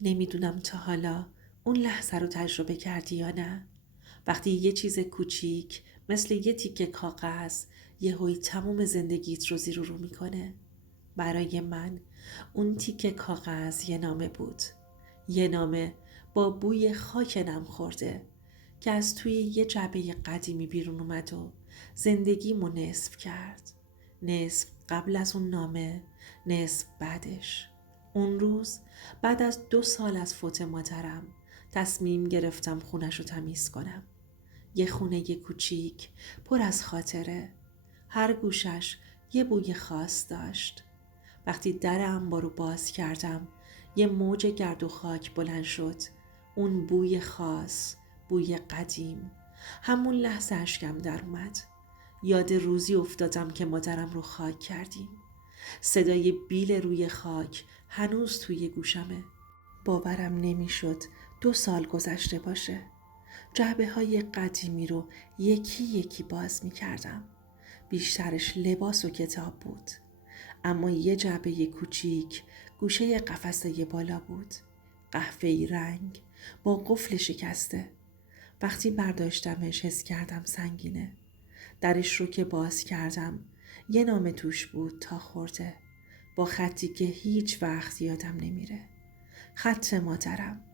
نمیدونم تا حالا اون لحظه رو تجربه کردی یا نه؟ وقتی یه چیز کوچیک مثل یه تیکه کاغذ یهویی تمام زندگیت رو زیر و رو میکنه. برای من اون تیکه کاغذ یه نامه بود. یه نامه با بوی خاک نم خورده که از توی یه جعبه قدیمی بیرون اومد و زندگیمو نصف کرد. نصف قبل از اون نامه، نصف بعدش. اون روز بعد از 2 سال از فوت مادرم تصمیم گرفتم خونش رو تمیز کنم. یه خونه کوچیک پر از خاطره. هر گوشش یه بوی خاص داشت. وقتی در انبار رو باز کردم یه موج گرد و خاک بلند شد. اون بوی خاص، بوی قدیم. همون لحظه اشکم در اومد. یاد روزی افتادم که مادرم رو خاک کردیم. صدای بیل روی خاک هنوز توی گوشمه. باورم نمیشد 2 سال گذشته باشه. جعبه های قدیمی رو یکی یکی باز می کردم. بیشترش لباس و کتاب بود. اما یه جعبه کوچیک گوشه قفسه بالا بود. قهوه‌ای رنگ با قفل شکسته. وقتی برداشتمش حس کردم سنگینه. درش رو که باز کردم یه نامه توش بود تا خورده. با خطی که هیچ وقت یادم نمیره. خط مادرم.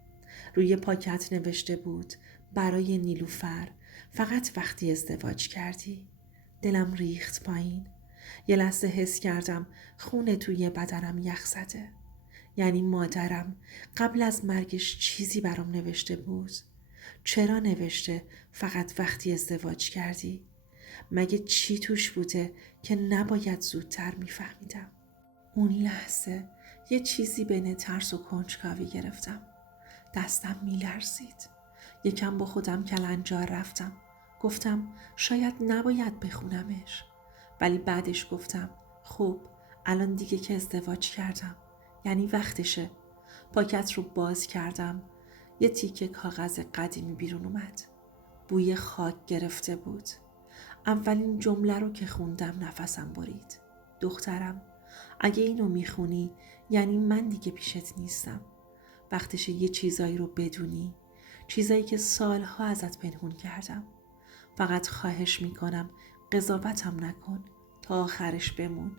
روی پاکت نوشته بود برای نیلوفر، فقط وقتی ازدواج کردی. دلم ریخت پایین. یه لحظه حس کردم خون توی بدنم یخ زده. یعنی مادرم قبل از مرگش چیزی برام نوشته بود. چرا نوشته فقط وقتی ازدواج کردی؟ مگه چی توش بوده که نباید زودتر میفهمیدم؟ اون لحظه یه چیزی بین ترس و کنجکاوی گرفتم. دستم میلرزید. یکم با خودم کلنجار رفتم. گفتم شاید نباید بخونمش. ولی بعدش گفتم خب الان دیگه که ازدواج کردم یعنی وقتشه. پاکت رو باز کردم. یه تیکه کاغذ قدیمی بیرون اومد. بوی خاک گرفته بود. اولین جمله رو که خوندم نفسم برید. دخترم، اگه اینو میخونی یعنی من دیگه پیشت نیستم. وقتشه یه چیزایی رو بدونی. چیزایی که سالها ازت پنهون کردم. فقط خواهش میکنم قضاوتم نکن. تا آخرش بمون.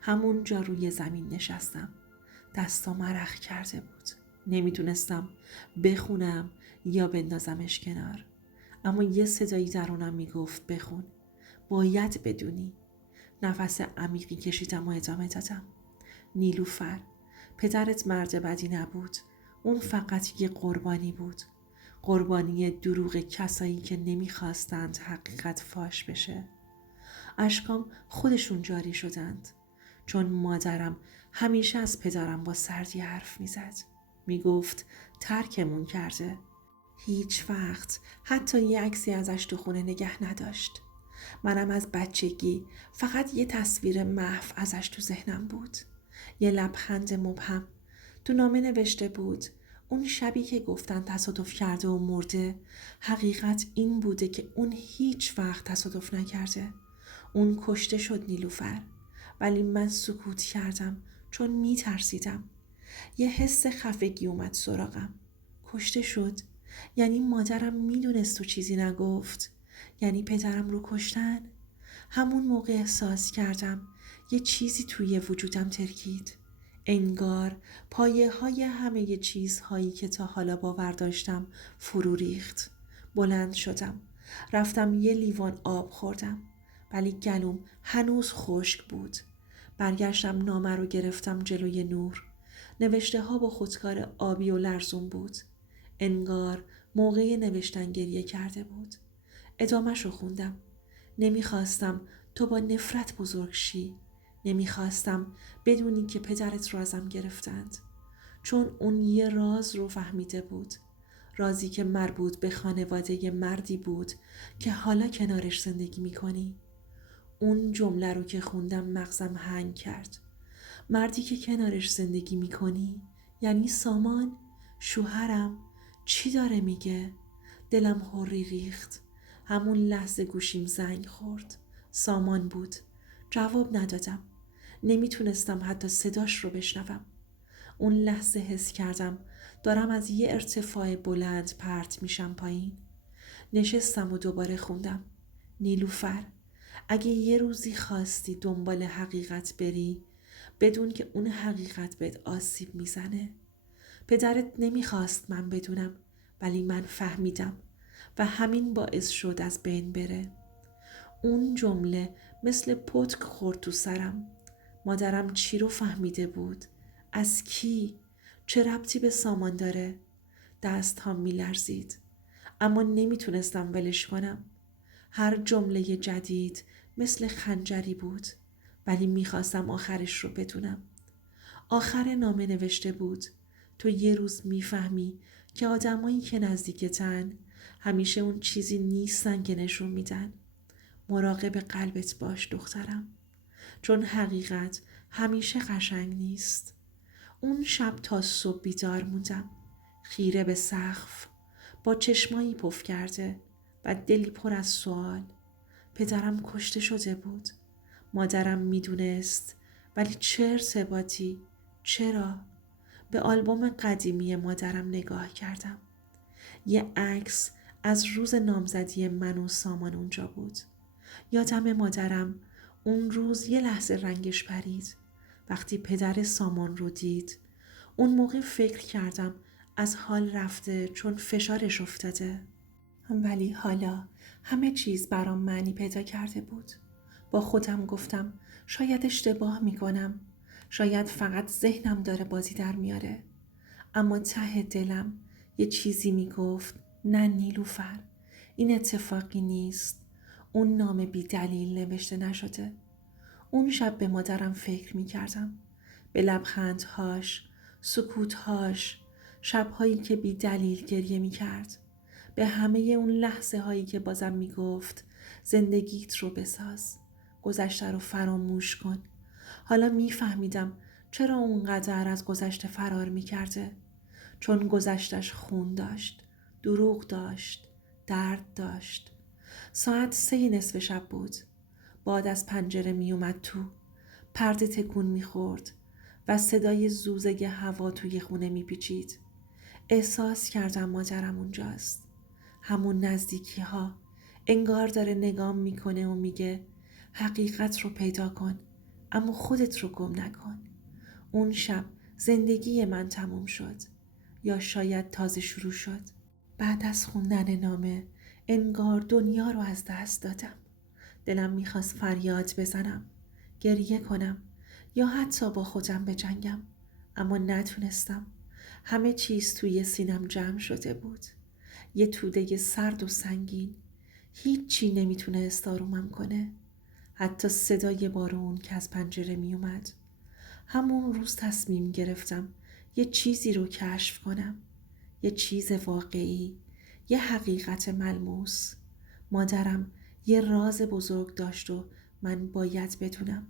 همون جا روی زمین نشستم. دستام عرق کرده بود. نمیدونستم بخونم یا بندازمش کنار. اما یه صدایی درونم میگفت بخون. باید بدونی. نفس عمیقی کشیدم و ادامه دادم. نیلوفر، پدرت مرد بدی نبود. اون فقط یه قربانی بود. قربانی دروغ کسایی که نمیخواستند حقیقت فاش بشه. اشکام خودشون جاری شدند. چون مادرم همیشه از پدرم با سردی حرف میزد. میگفت ترکمون کرده. هیچ وقت حتی یه عکسی ازش تو خونه نگه نداشت. منم از بچگی فقط یه تصویر محو ازش تو ذهنم بود. یه لبخند مبهم. تو نامه نوشته بود اون شبی که گفتن تصادف کرده و مرده، حقیقت این بوده که اون هیچ وقت تصادف نکرده. اون کشته شد نیلوفر. ولی من سکوت کردم چون میترسیدم. یه حس خفگی اومد سراغم. کشته شد؟ یعنی مادرم میدونست و چیزی نگفت؟ یعنی پدرم رو کشتن؟ همون موقع احساس کردم یه چیزی توی وجودم ترکید. انگار پایه های همه چیزهایی که تا حالا باور داشتم فرو ریخت. بلند شدم. رفتم یه لیوان آب خوردم. ولی گلوم هنوز خشک بود. برگشتم نامه رو گرفتم جلوی نور. نوشته ها با خودکار آبی و لرزون بود. انگار موقع نوشتن گریه کرده بود. ادامه‌ش رو خوندم. نمیخواستم تو با نفرت بزرگ شی. نمیخواستم بدونی که پدرت رو ازم گرفتند. چون اون یه راز رو فهمیده بود. رازی که مربوط به خانواده مردی بود که حالا کنارش زندگی میکنی. اون جمله رو که خوندم مغزم هنگ کرد. مردی که کنارش زندگی میکنی؟ یعنی سامان؟ شوهرم؟ چی داره میگه؟ دلم هوری ریخت. همون لحظه گوشیم زنگ خورد. سامان بود. جواب ندادم. نمیتونستم حتی صداش رو بشنوم. اون لحظه حس کردم دارم از یه ارتفاع بلند پرت میشم پایین. نشستم و دوباره خوندم. نیلوفر، اگه یه روزی خواستی دنبال حقیقت بری، بدون که اون حقیقت بهت آسیب میزنه. پدرت نمیخواست من بدونم، ولی من فهمیدم و همین باعث شد از بین بره. اون جمله مثل پتک خورد تو سرم. مادرم چی رو فهمیده بود؟ از کی؟ چه ربطی به سامان داره؟ دست هم می لرزید. اما نمیتونستم ولش کنم. هر جمله جدید مثل خنجری بود، ولی میخواستم آخرش رو بدونم. آخر نامه نوشته بود: تو یه روز میفهمی که آدمایی که نزدیکتن همیشه اون چیزی نیستن که نشون میدن. مراقب قلبت باش دخترم، چون حقیقت همیشه قشنگ نیست. اون شب تا صبح بیدار موندم، خیره به سقف، با چشمایی پف کرده و دلی پر از سوال. پدرم کشته شده بود. مادرم میدونست، ولی چه ارتباطی؟ چرا؟ به آلبوم قدیمی مادرم نگاه کردم. یه عکس از روز نامزدی من و سامان اونجا بود. یادم مادرم اون روز یه لحظه رنگش پرید وقتی پدر سامان رو دید. اون موقع فکر کردم از حال رفته چون فشارش افتاده. ولی حالا همه چیز برام معنی پیدا کرده بود. با خودم گفتم شاید اشتباه میکنم، شاید فقط ذهنم داره بازی در میاره. اما ته دلم یه چیزی میگفت نه نیلوفر، این اتفاقی نیست. اون نام بی دلیل نوشته نشده. اون شب به مادرم فکر میکردم، به لبخندهاش، سکوتهاش، شبهایی که بی دلیل گریه میکرد، به همه اون لحظه هایی که بازم میگفت زندگیت رو بساز، گذشته رو فراموش کن. حالا میفهمیدم چرا اونقدر از گذشته فرار میکرده. چون گذشتش خون داشت، دروغ داشت، درد داشت. ساعت 3 نصف شب بود. باد از پنجره می اومد تو. پرده تکون می خورد و صدای زوزه هوا توی خونه می پیچید. احساس کردم مادرم اونجاست. همون نزدیکی ها. انگار داره نگام میکنه و میگه حقیقت رو پیدا کن، اما خودت رو گم نکن. اون شب زندگی من تموم شد، یا شاید تازه شروع شد. بعد از خوندن نامه انگار دنیا رو از دست دادم. دلم میخواست فریاد بزنم، گریه کنم یا حتی با خودم بجنگم، اما نتونستم. همه چیز توی سینم جمع شده بود. یه توده سرد و سنگین. هیچی نمیتونست آرومم کنه، حتی صدای بارون که از پنجره میومد. همون روز تصمیم گرفتم یه چیزی رو کشف کنم، یه چیز واقعی، یه حقیقت ملموس. مادرم یه راز بزرگ داشت و من باید بدونم.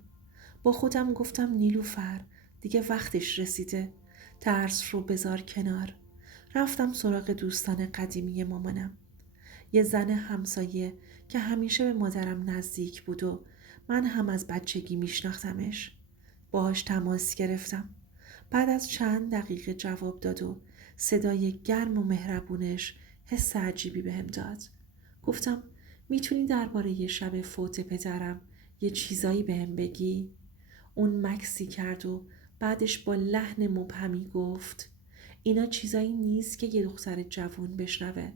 با خودم گفتم نیلوفر، دیگه وقتش رسیده، ترس رو بذار کنار. رفتم سراغ دوستان قدیمی مامانم، یه زن همسایه که همیشه به مادرم نزدیک بود و من هم از بچگی میشناختمش. باهاش تماس گرفتم. بعد از چند دقیقه جواب داد و صدای گرم و مهربونش حس عجیبی بهم داد. گفتم میتونی درباره یه شب فوت پدرم یه چیزایی بهم بگی؟ اون مکسی کرد و بعدش با لحن مبهمی گفت اینا چیزایی نیست که یه دختر جوون بشنوه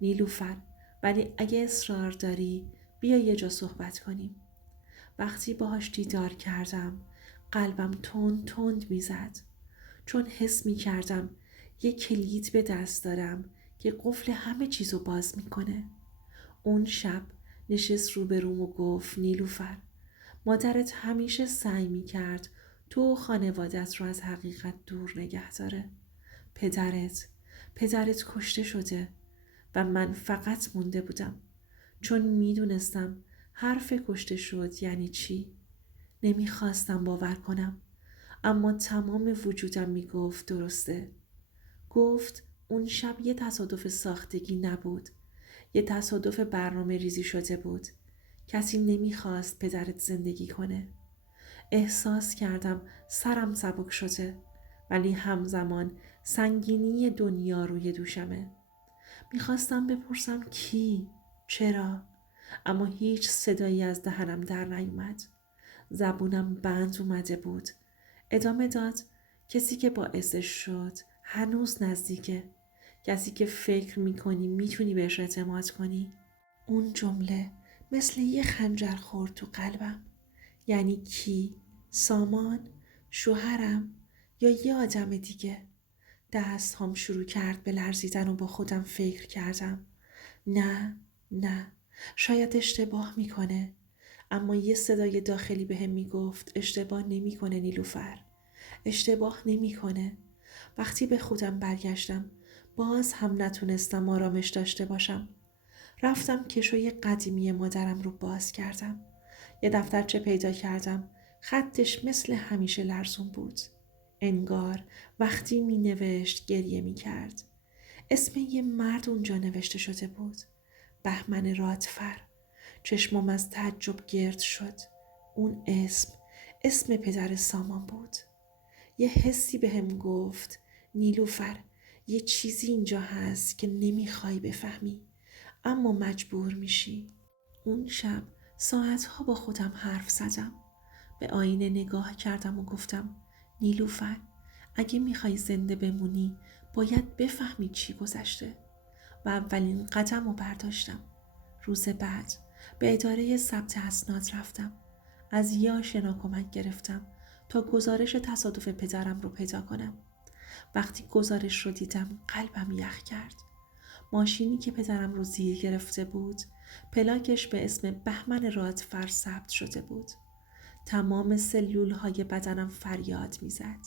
نیلوفر، ولی اگه اصرار داری بیا یه جا صحبت کنیم. وقتی باهاش دیدار کردم قلبم تند تند میزد، چون حس میکردم یه کلید به دست دارم که قفل همه چیزو باز میکنه. اون شب نشست روبروم و گفت نیلوفر، مادرت همیشه سعی میکرد تو و خانوادت رو از حقیقت دور نگه داره. پدرت کشته شده و من فقط مونده بودم، چون میدونستم حرف کشته شد یعنی چی. نمیخواستم باور کنم، اما تمام وجودم میگفت درسته. گفت اون شب یه تصادف ساختگی نبود، یه تصادف برنامه ریزی شده بود. کسی نمیخواست پدرت زندگی کنه. احساس کردم سرم سبک شده ولی همزمان سنگینی دنیا روی دوشمه. میخواستم بپرسم کی؟ چرا؟ اما هیچ صدایی از دهنم در نیومد. زبونم بند اومده بود. ادامه داد: کسی که باعثش شد هنوز نزدیکه. کسی که فکر میکنی میتونی بهش اعتماد کنی. اون جمله مثل یه خنجر خورد تو قلبم. یعنی کی؟ سامان؟ شوهرم؟ یا یه آدم دیگه؟ دست هم شروع کرد به لرزیدن و با خودم فکر کردم نه شاید اشتباه میکنه. اما یه صدای داخلی بهم میگفت اشتباه نمیکنه نیلوفر، اشتباه نمیکنه. وقتی به خودم برگشتم باز هم نتونستم آرامش داشته باشم. رفتم کشوی قدیمی مادرم رو باز کردم. یه دفترچه پیدا کردم. خطش مثل همیشه لرزون بود. انگار وقتی می نوشت گریه می کرد. اسم یه مرد اونجا نوشته شده بود. بهمن رادفر. چشمم از تعجب گرد شد. اون اسم پدر سامان بود. یه حسی بهم گفت نیلوفر، یه چیزی اینجا هست که نمیخوای بفهمی اما مجبور میشی. اون شب ساعتها با خودم حرف زدم. به آینه نگاه کردم و گفتم نیلوفر، اگه میخوای زنده بمونی باید بفهمی چی گذشته. و اولین قدم رو برداشتم. روز بعد به اداره ثبت اسناد رفتم. از یه آشنا کمک گرفتم تا گزارش تصادف پدرم رو پیدا کنم. وقتی گزارش رو دیدم قلبم یخ کرد. ماشینی که پدرم رو زیر گرفته بود پلاکش به اسم بهمن رادفر ثبت شده بود. تمام سلولهای بدنم فریاد میزد.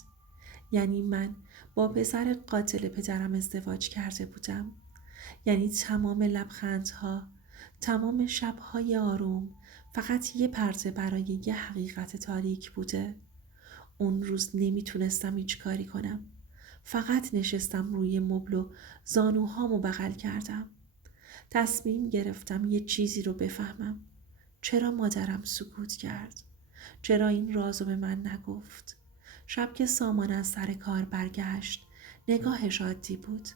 یعنی من با پسر قاتل پدرم ازدواج کرده بودم. یعنی تمام لبخندها، تمام شبهای آروم فقط یه پرده برای یه حقیقت تاریک بوده. اون روز نمیتونستم هیچ کاری کنم. فقط نشستم روی مبل و زانوهامو بغل کردم. تصمیم گرفتم یه چیزی رو بفهمم. چرا مادرم سکوت کرد؟ چرا این رازو به من نگفت؟ شب که سامان از سر کار برگشت نگاهش عادی بود.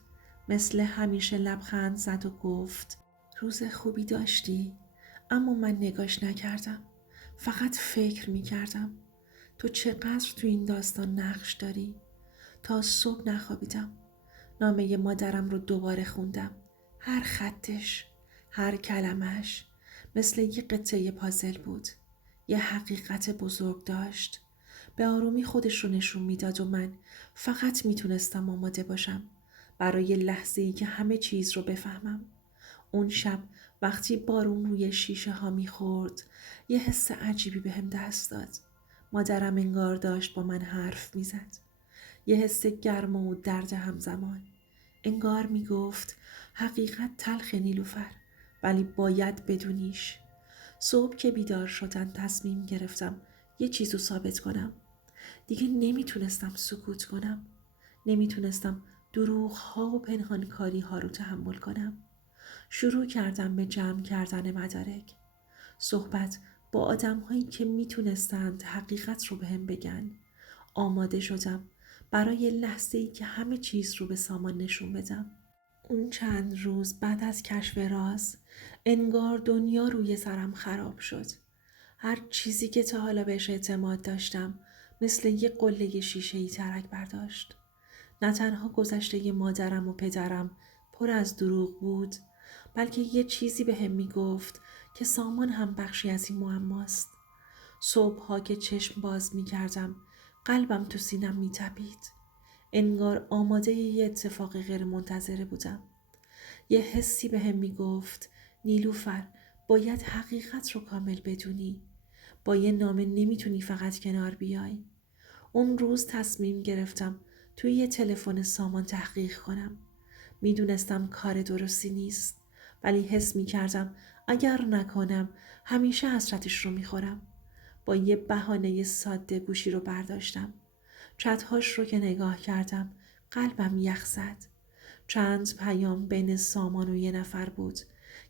مثل همیشه لبخند زد و گفت روز خوبی داشتی؟ اما من نگاش نکردم. فقط فکر می کردم تو چقدر تو این داستان نقش داری؟ تا صبح نخوابیدم. نامه مادرم رو دوباره خوندم. هر خطش، هر کلمش مثل یه قطعه پازل بود. یه حقیقت بزرگ داشت. به آرومی خودش رو نشون میداد و من فقط میتونستم آماده باشم برای لحظه‌ای که همه چیز رو بفهمم. اون شب وقتی بارون روی شیشه ها میخورد یه حس عجیبی بهم دست داد. مادرم انگار داشت با من حرف میزد. یه حس گرما و درد همزمان. انگار میگفت حقیقت تلخ نیلوفر، ولی باید بدونیش. صبح که بیدار شدن تصمیم گرفتم یه چیزو ثابت کنم. دیگه نمیتونستم سکوت کنم. نمیتونستم دروغ ها و پنهانکاری ها رو تحمل کنم. شروع کردم به جمع کردن مدارک. صحبت با آدم هایی که میتونستند حقیقت رو بهم بگن. آماده شدم برای لحظه‌ای که همه چیز رو به سامان نشون بدم. اون چند روز بعد از کشف راز انگار دنیا روی سرم خراب شد. هر چیزی که تا حالا بهش اعتماد داشتم مثل یه قله شیشه‌ای ترک برداشت. نه تنها گذشته مادرم و پدرم پر از دروغ بود، بلکه یه چیزی بهم میگفت که سامان هم بخشی از این معماست. صبح‌ها که چشم باز می‌کردم قلبم تو سینم می‌تپید. انگار آماده یه اتفاق غیر منتظره بودم. یه حسی بهم میگفت نیلوفر، باید حقیقت رو کامل بدونی. با یه نامه نمیتونی فقط کنار بیای. اون روز تصمیم گرفتم توی یه تلفن سامان تحقیق کنم. میدونستم کار درستی نیست، ولی حس میکردم اگر نکنم همیشه حسرتش رو میخورم. با یه بهانه ساده گوشی رو برداشتم. چتهاش رو که نگاه کردم قلبم یخ زد. چند پیام بین سامان و یه نفر بود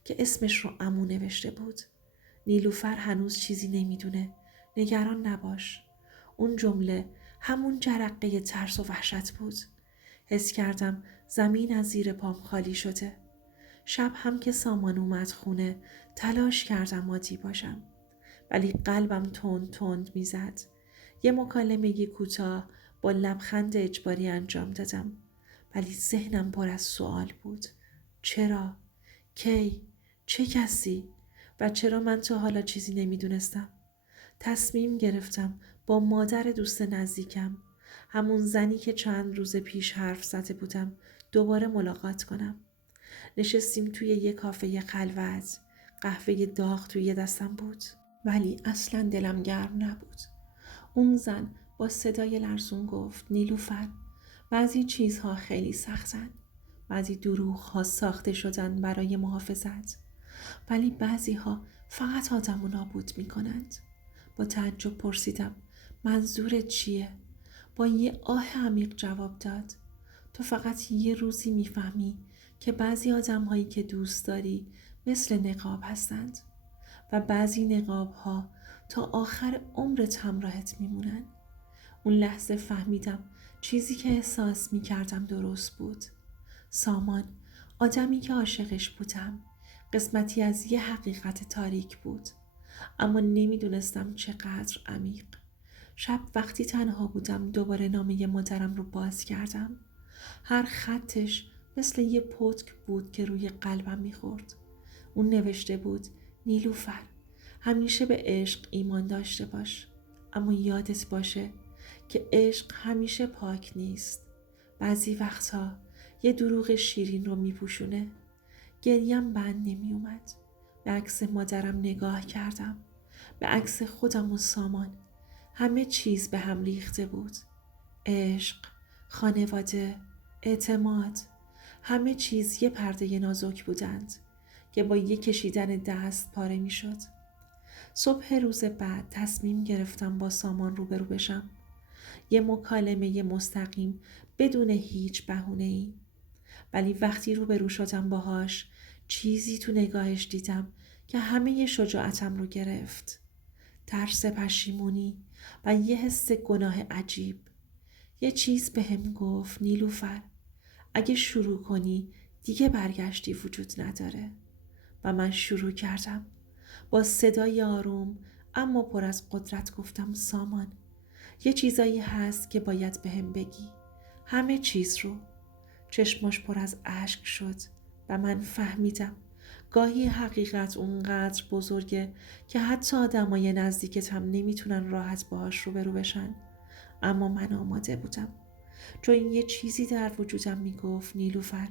که اسمش رو عمو نوشته بود. نیلوفر هنوز چیزی نمیدونه. نگران نباش. اون جمله همون جرقه ترس و وحشت بود. حس کردم زمین از زیر پام خالی شده. شب هم که سامان اومد خونه تلاش کردم عادی باشم. ولی قلبم تند تند میزد. یه مکالمه کوتاه با لبخند اجباری انجام دادم. ولی ذهنم پر از سوال بود. چرا؟ کی؟ چه کسی؟ و چرا من تا حالا چیزی نمیدونستم؟ تصمیم گرفتم با مادر دوست نزدیکم، همون زنی که چند روز پیش حرف زده بودم، دوباره ملاقات کنم. نشستیم توی یه کافه خلوت. قهوه داغ توی دستم بود. ولی اصلا دلم گرم نبود. اون زن با صدای لرزون گفت نیلوفر، بعضی چیزها خیلی سختن. بعضی دروغ‌ها ساخته شدن برای محافظت. ولی بعضی‌ها فقط آدمو نابود می‌کنند. با تعجب پرسیدم منظورت چیه؟ با یه آه عمیق جواب داد تو فقط یه روزی میفهمی که بعضی آدم‌هایی که دوست داری مثل نقاب هستند و بعضی نقاب‌ها تا آخر عمرت همراهت میمونن. اون لحظه فهمیدم چیزی که احساس میکردم درست بود. سامان، آدمی که عاشقش بودم، قسمتی از یه حقیقت تاریک بود، اما نمیدونستم چقدر عمیق. شب وقتی تنها بودم دوباره نامه مادرم رو باز کردم. هر خطش مثل یه پتک بود که روی قلبم میخورد. اون نوشته بود نیلوفر، همیشه به عشق ایمان داشته باش، اما یادت باشه که عشق همیشه پاک نیست. بعضی وقتها یه دروغ شیرین رو میپوشونه. گریم بند نمی اومد. به عکس مادرم نگاه کردم. به عکس خودم و سامان. همه چیز به هم ریخته بود. عشق، خانواده، اعتماد. همه چیز یه پرده نازک بودند که با یه کشیدن دست پاره می شد. صبح روز بعد تصمیم گرفتم با سامان روبرو بشم. یه مکالمه مستقیم بدون هیچ بهونه‌ای. ولی وقتی روبرو شدم باهاش چیزی تو نگاهش دیدم که همه شجاعتم رو گرفت. ترس پشیمونی و یه حس گناه عجیب. یه چیز بهم گفت نیلوفر، اگه شروع کنی دیگه برگشتی وجود نداره. و من شروع کردم. با صدای آروم اما پر از قدرت گفتم سامان، یه چیزایی هست که باید بهم بگی. همه چیز رو. چشماش پر از اشک شد و من فهمیدم گاهی حقیقت اونقدر بزرگه که حتی آدمای نزدیکت هم نمیتونن راحت باهاش روبرو بشن. اما من آماده بودم، چون یه چیزی در وجودم میگفت نیلوفر،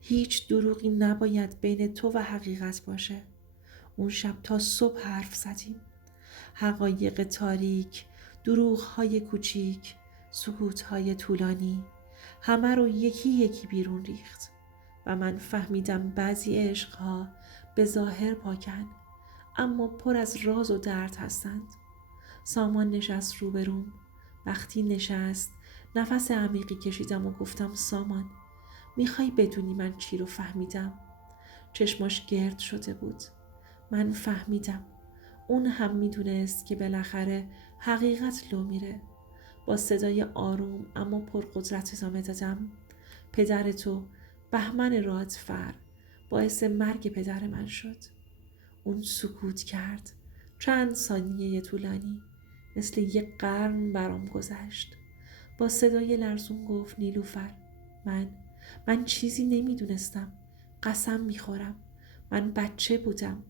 هیچ دروغی نباید بین تو و حقیقت باشه. اون شب تا صبح حرف زدیم. حقایق تاریک، دروغ‌های کوچیک، سکوت‌های طولانی، همه رو یکی یکی بیرون ریخت و من فهمیدم بعضی عشق‌ها به ظاهر پاکن اما پر از راز و درد هستند. سامان نشست روبروم. وقتی نشست نفس عمیقی کشیدم و گفتم سامان، میخوای بدونی من چی رو فهمیدم؟ چشماش گرد شده بود. من فهمیدم اون هم میدونست که بالاخره حقیقت لو میره. با صدای آروم اما پرقدرت ادامه دادم. پدر تو، بهمن رادفر، باعث مرگ پدر من شد. اون سکوت کرد. چند ثانیه طولانی مثل یک قرن برام گذشت. با صدای لرزون گفت نیلوفر، من چیزی نمیدونستم. قسم میخورم. من بچه بودم.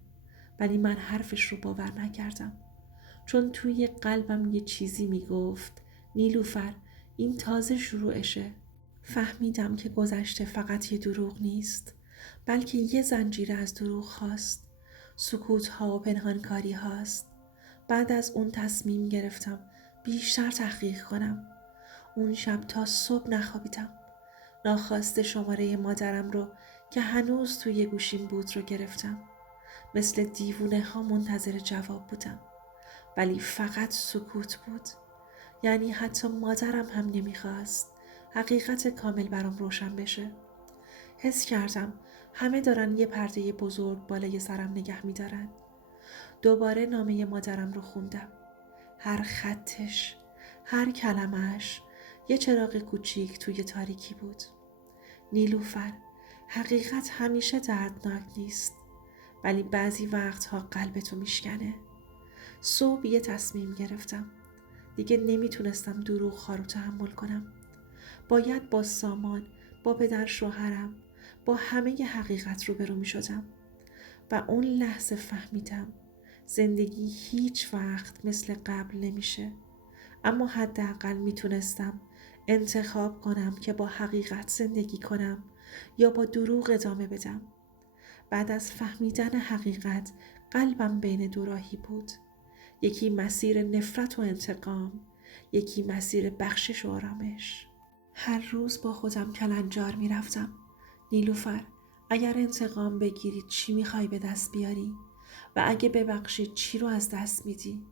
ولی من حرفش رو باور نکردم. چون توی قلبم یه چیزی میگفت نیلوفر، این تازه شروعشه. فهمیدم که گذشته فقط یه دروغ نیست، بلکه یه زنجیره از دروغ هاست. سکوت ها و پنهانکاری هاست. بعد از اون تصمیم گرفتم بیشتر تحقیق کنم. اون شب تا صبح نخوابیدم. ناخواسته شماره مادرم رو که هنوز توی گوشیم بود رو گرفتم. مثل دیوونه ها منتظر جواب بودم. ولی فقط سکوت بود. یعنی حتی مادرم هم نمیخواست حقیقت کامل برام روشن بشه. حس کردم همه دارن یه پرده بزرگ بالای سرم نگه میدارن. دوباره نامه مادرم رو خوندم. هر خطش، هر کلمش یه چراغ کوچیک توی تاریکی بود. نیلوفر، حقیقت همیشه دردناک نیست، ولی بعضی وقتها قلبتو میشکنه. صبح یه تصمیم گرفتم. دیگه نمیتونستم دروغ‌ها رو تحمل کنم. باید با سامان، با پدر شوهرم، با همه ی حقیقت روبرو میشدم. و اون لحظه فهمیدم زندگی هیچ وقت مثل قبل نمیشه. اما حداقل میتونستم انتخاب کنم که با حقیقت زندگی کنم یا با دروغ ادامه بدم. بعد از فهمیدن حقیقت قلبم بین دو راهی بود. یکی مسیر نفرت و انتقام، یکی مسیر بخشش و آرامش. هر روز با خودم کلنجار میرفتم. نیلوفر، اگر انتقام بگیری چی میخوای به دست بیاری؟ و اگه ببخشی چی رو از دست میدی؟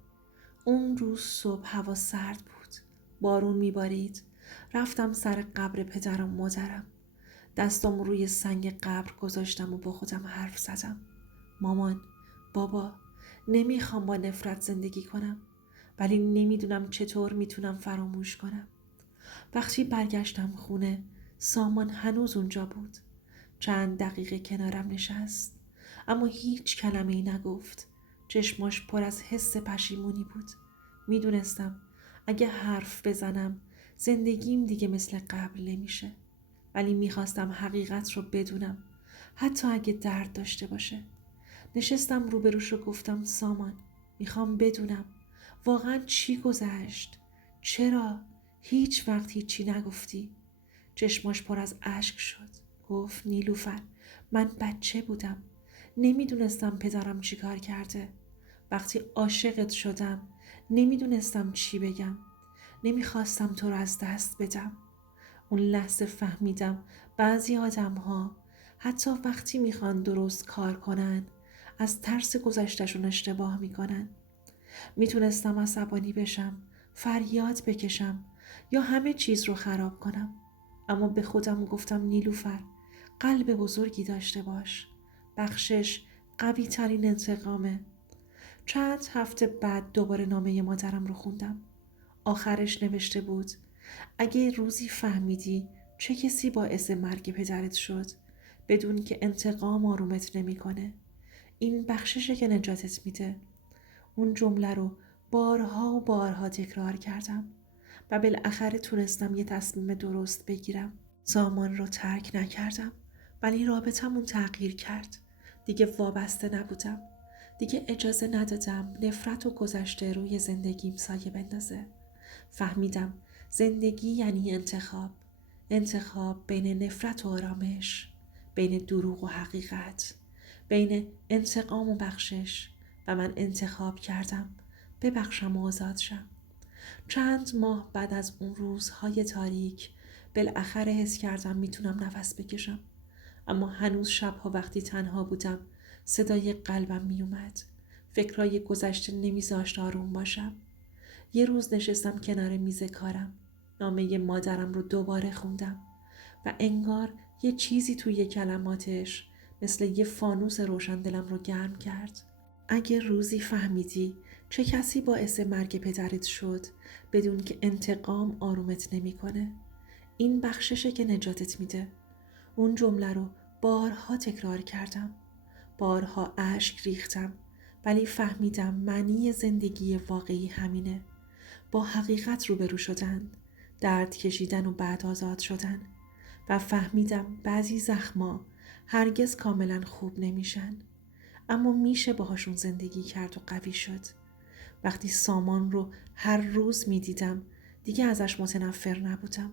اون روز صبح هوا سرد بود. بارون میبارید. رفتم سر قبر پدرم و مادرم. دستم روی سنگ قبر گذاشتم و با خودم حرف زدم. مامان، بابا، نمیخوام با نفرت زندگی کنم، ولی نمیدونم چطور میتونم فراموش کنم. وقتی برگشتم خونه، سامان هنوز اونجا بود. چند دقیقه کنارم نشست، اما هیچ کلمه‌ای نگفت. چشماش پر از حس پشیمونی بود. میدونستم اگه حرف بزنم زندگیم دیگه مثل قبل نمیشه. ولی میخواستم حقیقت رو بدونم، حتی اگه درد داشته باشه. نشستم روبروش و گفتم سامان، میخوام بدونم واقعا چی گذشت؟ چرا هیچ وقت هیچی نگفتی؟ چشماش پر از اشک شد. گفت نیلوفر، من بچه بودم. نمیدونستم پدرم چی کار کرده. وقتی عاشقت شدم نمیدونستم چی بگم. نمیخواستم تو رو از دست بدم. اون لحظه فهمیدم بعضی آدم‌ها حتی وقتی میخوان درست کار کنن از ترس گذشتشون اشتباه میکنن. میتونستم عصبانی بشم، فریاد بکشم یا همه چیز رو خراب کنم. اما به خودم گفتم نیلوفر، قلب بزرگی داشته باش. بخشش قوی ترین انتقامه. چند هفته بعد دوباره نامه مادرم رو خوندم. آخرش نوشته بود اگه روزی فهمیدی چه کسی باعث مرگ پدرت شد، بدون که انتقام آرومت نمیکنه. این بخششه که نجاتت میده. اون جمله رو بارها و بارها تکرار کردم و بالاخره تونستم یه تصمیم درست بگیرم. سامان رو ترک نکردم، ولی رابطمون تغییر کرد. دیگه وابسته نبودم. دیگه اجازه ندادم نفرت و گذشته روی زندگیم سایه بندازه. فهمیدم زندگی یعنی انتخاب. انتخاب بین نفرت و آرامش، بین دروغ و حقیقت، بین انتقام و بخشش. و من انتخاب کردم ببخشم و آزاد شم. چند ماه بعد از اون روزهای تاریک بالاخره حس کردم میتونم نفس بکشم. اما هنوز شبها وقتی تنها بودم صدای قلبم میومد. فکرای گذشته نمیذاشت آروم باشم. یه روز نشستم کنار میز کارم. نامه مادرم رو دوباره خوندم و انگار یه چیزی توی کلماتش مثل یه فانوس روشن دلم رو گرم کرد. اگه روزی فهمیدی چه کسی باعث مرگ پدرت شد بدون که انتقام آرومت نمیکنه، این بخششه که نجاتت میده. اون جمله رو بارها تکرار کردم. بارها اشک ریختم، ولی فهمیدم معنی زندگی واقعی همینه. با حقیقت روبرو شدن، درد کشیدن و بعد آزاد شدن. و فهمیدم بعضی زخما هرگز کاملا خوب نمیشن، اما میشه باهاشون زندگی کرد و قوی شد. وقتی سامان رو هر روز میدیدم دیگه ازش متنفر نبودم،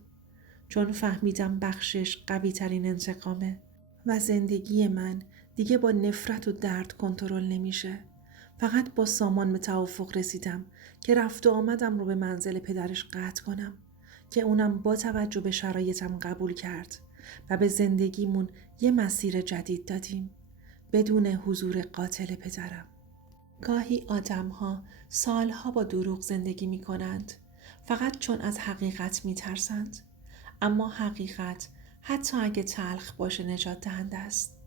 چون فهمیدم بخشش قوی ترین انتقامه و زندگی من دیگه با نفرت و درد کنترل نمیشه. فقط با سامان به توافق رسیدم که رفت و آمدم رو به منزل پدرش قطع کنم، که اونم با توجه به شرایطم قبول کرد و به زندگیمون یه مسیر جدید دادیم بدون حضور قاتل پدرم. گاهی آدم‌ها سالها با دروغ زندگی می کنند فقط چون از حقیقت می ترسند. اما حقیقت حتی اگه تلخ باشه نجات دهنده است.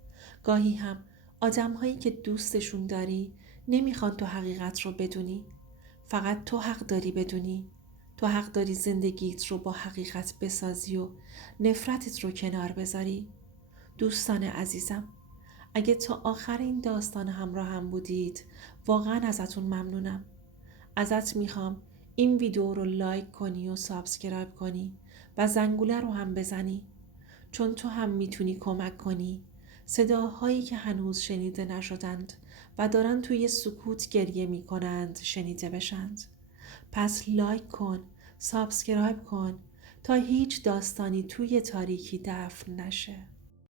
گاهی هم آدم‌هایی که دوستشون داری نمیخوان تو حقیقت رو بدونی. فقط تو حق داری بدونی. تو حق داری زندگیت رو با حقیقت بسازی و نفرتت رو کنار بذاری. دوستان عزیزم، اگه تا آخر این داستان همراه هم بودید واقعا ازتون ممنونم. ازت میخوام این ویدیو رو لایک کنی و سابسکرایب کنی و زنگوله رو هم بزنی، چون تو هم میتونی کمک کنی صداهایی که هنوز شنیده نشدند و دارن توی سکوت گریه میکنند شنیده بشند. پس لایک کن، سابسکرایب کن تا هیچ داستانی توی تاریکی دفن نشه.